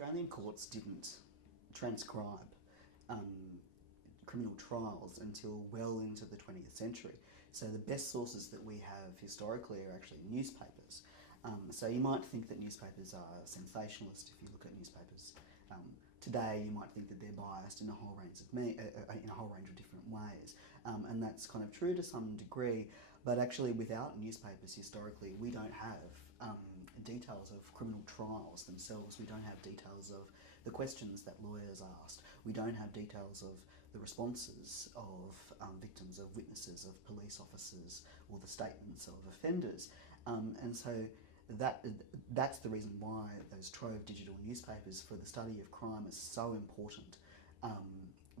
Australian courts didn't transcribe criminal trials until well into the 20th century. So the best sources that we have historically are actually newspapers. So you might think that newspapers are sensationalist if you look at newspapers. Today you might think that they're biased in a whole range of different ways, and that's kind of true to some degree. But actually, without newspapers historically, we don't have details of criminal trials themselves. We don't have details of the questions that lawyers asked. We don't have details of the responses of victims, of witnesses, of police officers, or the statements of offenders, and so. That's the reason why those Trove digital newspapers for the study of crime is so important,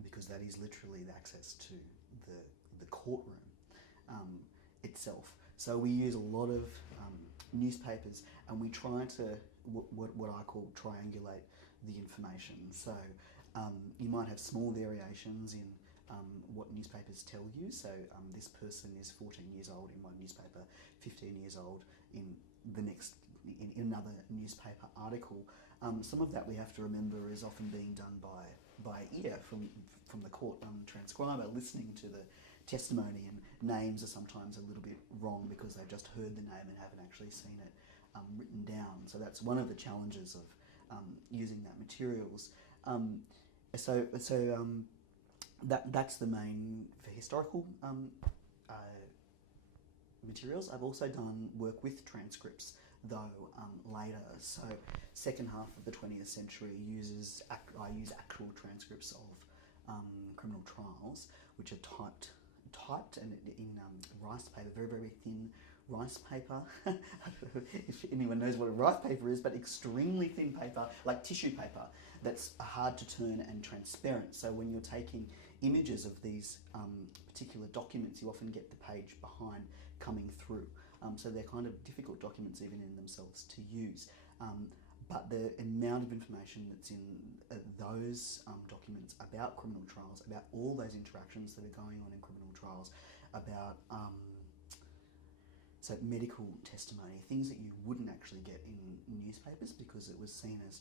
because that is literally the access to the courtroom itself. So we use a lot of newspapers, and we try to what I call triangulate the information. So you might have small variations in what newspapers tell you. So this person is 14 years old in one newspaper, 15 years old in in another newspaper article. Some of that we have to remember is often being done by ear from the court transcriber, listening to the testimony, and names are sometimes a little bit wrong because they've just heard the name and haven't actually seen it written down. So that's one of the challenges of using that materials. That's the main for historical materials. I've also done work with transcripts though later. So second half of the 20th century I use actual transcripts of criminal trials, which are typed and in rice paper, very, very thin rice paper. I don't know if anyone knows what a rice paper is, but extremely thin paper, like tissue paper, that's hard to turn and transparent. So when you're taking images of these particular documents, you often get the page behind coming through. So they're kind of difficult documents even in themselves to use. But the amount of information that's in those documents about criminal trials, about all those interactions that are going on in criminal trials, about so medical testimony, things that you wouldn't actually get in newspapers because it was seen as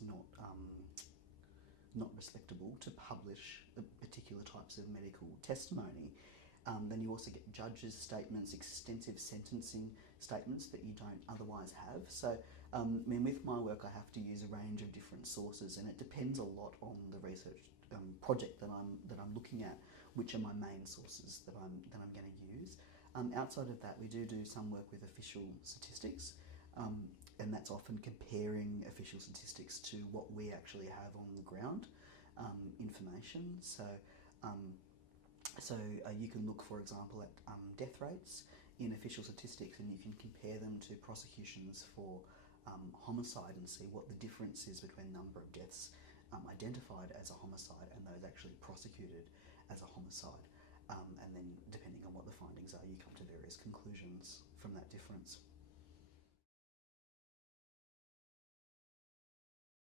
not respectable to publish particular types of medical testimony. Then you also get judges' statements, extensive sentencing statements that you don't otherwise have. So, with my work, I have to use a range of different sources, and it depends a lot on the research project that I'm looking at, which are my main sources that I'm going to use. Outside of that, we do some work with official statistics, and that's often comparing official statistics to what we actually have on the ground information. So you can look, for example, at death rates in official statistics, and you can compare them to prosecutions for homicide and see what the difference is between the number of deaths identified as a homicide and those actually prosecuted as a homicide. And then, depending on what the findings are, you come to various conclusions from that difference.